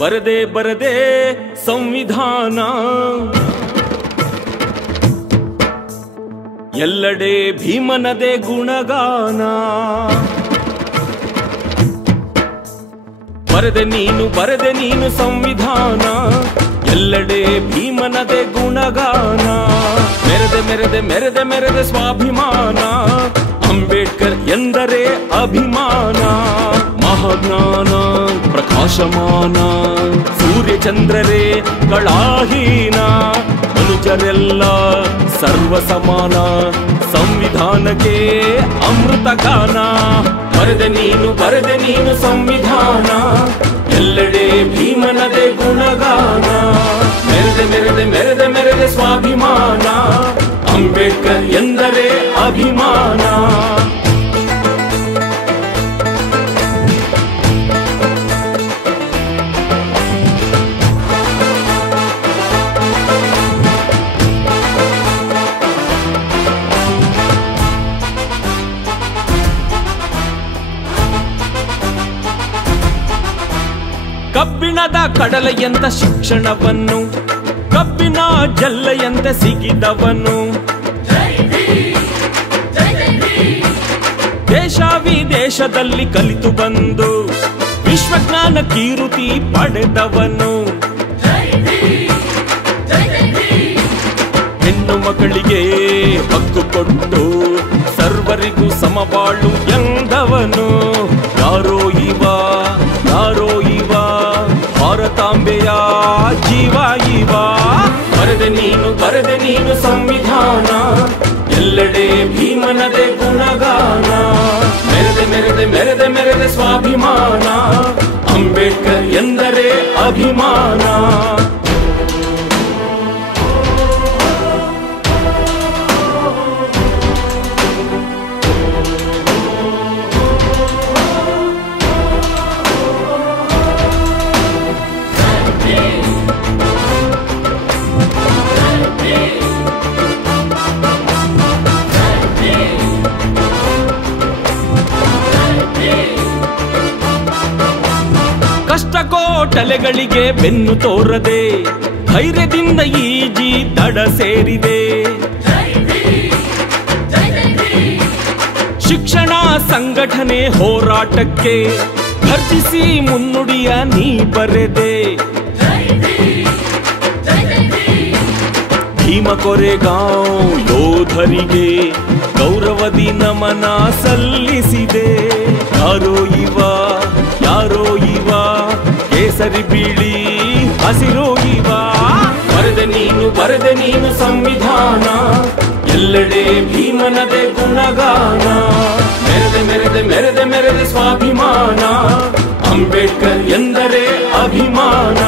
ಬರದೆ ಬರದೆ ಸಂವಿಧಾನ ಎಲ್ಲೆಡೆ ಭೀಮನದೇ ಗುಣಗಾನ ಬರದೆ ನೀನು ಸಂವಿಧಾನ ಎಲ್ಲೆಡೆ ಭೀಮನದೇ ಗುಣಗಾನ ಮೆರೆದೆ ಮೆರೆದೆ ಮೆರೆದೆ ಮೆರೆದೆ ಸ್ವಾಭಿಮಾನ ಅಂಬೇಡ್ಕರ್ ಎಂದರೆ ಅಭಿಮಾನ ಮಹಾಜ್ಞಾನ ಪ್ರಕಾಶಮಾನ ಸೂರ್ಯ ಚಂದ್ರರೇ ಕಳಾಹೀನ ಮನುಜರೆಲ್ಲ ಸರ್ವ ಸಮಾನ ಸಂವಿಧಾನಕ್ಕೆ ಅಮೃತ ಗಾನ ಬರೆದೆ ನೀನು ಸಂವಿಧಾನ ಎಲ್ಲೆಡೆ ಭೀಮನದೇ ಗುಣಗಾನ ಮೆರೆದೆ ಮೆರೆದೆ ಮೆರೆದೆ ಮೆರೆದೆ ಸ್ವಾಭಿಮಾನ ಅಂಬೇಡ್ಕರ್ ಎಂದರೆ ಅಭಿಮಾನ ಕಬ್ಬಿಣದ ಕಡಲೆಯಂತ ಶಿಕ್ಷಣವನ್ನು ಕಬ್ಬಿನ ಜಲ್ಲೆಯಂತೆ ಸಿಗಿದವನು ದೇಶ ವಿದೇಶದಲ್ಲಿ ಕಲಿತು ಬಂದು ವಿಶ್ವಜ್ಞಾನ ಕೀರುತಿ ಪಡೆದವನು ಹೆಣ್ಣು ಮಕ್ಕಳಿಗೆ ಹಕ್ಕು ಕೊಟ್ಟು ಸರ್ವರಿಗೂ ಸಮಬಾಳು ಎಂದವನು ಯಾರೋ ಇವ ಭಾರತಾಂಬೆಯ ಜೀವ ಇವ ಬರೆದೆ ನೀನು ಸಂವಿಧಾನ ಎಲ್ಲೆಡೆ ಭೀಮನದೇ ಗುಣಗಾನ ಮೆರೆದೆ ಮೆರೆದೆ ಮೆರೆದೆ ಮೆರೆದೆ ಸ್ವಾಭಿಮಾನ ಅಂಬೇಡ್ಕರ್ ಎಂದರೆ ಅಭಿಮಾನ ಕಷ್ಟಕೋಟಲೆಗಳಿಗೆ ಬೆನ್ನು ತೋರದೆ ಧೈರ್ಯದಿಂದ ಈಜಿ ದಡ ಸೇರಿದೆ ಶಿಕ್ಷಣ ಸಂಘಟನೆ ಹೋರಾಟಕ್ಕೆ ಘರ್ಜಿಸಿ ಮುನ್ನುಡಿಯ ನೀ ಬರೆದೆ ಭೀಮ ಕೊರೆಗಾಂವ್ ಯೋಧರಿಗೆ ಗೌರವದಿ ನಮನ ಸಲ್ಲಿಸಿದೆ ಯಾರೋ ಇವ ಕೇಸರಿ ಬಿಳಿ ಹಸಿರೋ ಇವ ಬರೆದೆ ನೀನು ಸಂವಿಧಾನ ಎಲ್ಲೆಡೆ ಭೀಮನದೇ ಗುಣಗಾನ ಮೆರೆದೆ ಮೆರೆದೆ ಮೆರೆದೆ ಮೆರೆದೆ ಸ್ವಾಭಿಮಾನ ಅಂಬೇಡ್ಕರ್ ಎಂದರೆ ಅಭಿಮಾನ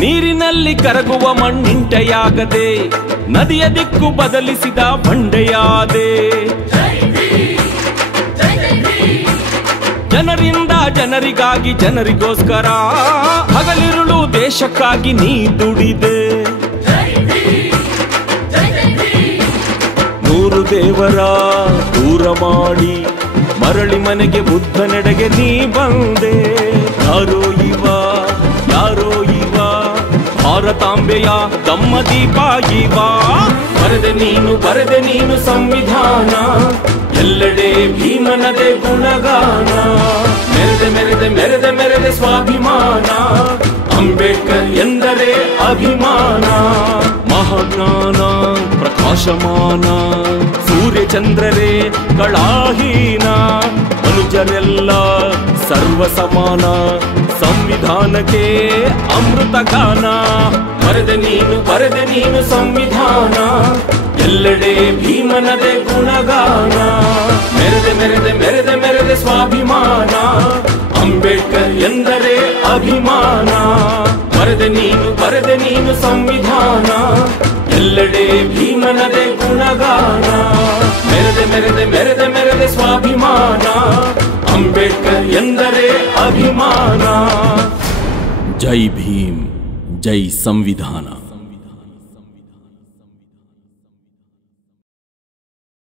ನೀರಿನಲ್ಲಿ ಕರಗುವ ಮಣ್ಣಿಂಟೆಯಾಗದೆ ನದಿಯ ದಿಕ್ಕು ಬದಲಿಸಿದ ಬಂಡೆಯಾದೆ ಜನರಿಂದ ಜನರಿಗಾಗಿ ಜನರಿಗೋಸ್ಕರ ಹಗಲಿರುಳು ದೇಶಕ್ಕಾಗಿ ನೀ ದುಡಿದೆ ನೂರು ದೇವರ ದೂರ ಮಾಡಿ ಮರಳಿ ಮನೆಗೆ ಬುದ್ಧನೆಡೆಗೆ ನೀ ಬಂದೆ ಯಾರೋ ಇವ ಭಾರತಾಂಬೆಯ ತಮ್ಮ ದೀಪ ಇವ ಬರೆದೆ ನೀನು ಸಂವಿಧಾನ ಎಲ್ಲೆಡೆ ಭೀಮನದೇ ಗುಣಗಾನ ಮೆರೆದೆ ಮೆರೆದೆ ಮೆರೆದೆ ಮೆರೆದೆ ಸ್ವಾಭಿಮಾನ ಅಂಬೇಡ್ಕರ್ ಎಂದರೆ ಅಭಿಮಾನ ಮಹಾಜ್ಞಾನ ಪ್ರಕಾಶಮಾನ ಸೂರ್ಯ ಚಂದ್ರರೇ ಕಳಾಹೀನ ಮನುಜರೆಲ್ಲ ಸರ್ವ ಸಮಾನ ಸಂವಿಧಾನಕ್ಕೆ ಅಮೃತ ಗಾನ ಬರೆದೆ ನೀನು ಸಂವಿಧಾನ ಎಲ್ಲೆಡೆ ಭೀಮನದೇ ಗುಣಗಾನ ಮೆರೆದೆ ಮೆರೆದೆ ಮೆರೆದೆ ಮೆರೆದೆ ಸ್ವಾಭಿಮಾನ ಅಂಬೇಡ್ಕರ್ ಎಂದರೆ ಅಭಿಮಾನ ಬರೆದೆ ನೀನು ಸಂವಿಧಾನ ಎಲ್ಲೆಡೆ ಭೀಮನದೇ ಗುಣಗಾನ ಮೆರೆದೆ ಮೆರೆದೆ ಮೆರೆದೆ ಮೆರೆದೆ ಸ್ವಾಭಿಮಾನ ಅಭಿಮಾನ, ಅಂಬೇಡ್ಕರ್ ಎಂದರೆ ಅಭಿಮಾನ. ಜೈ ಭೀಮ್, ಜೈ ಸಂವಿಧಾನ.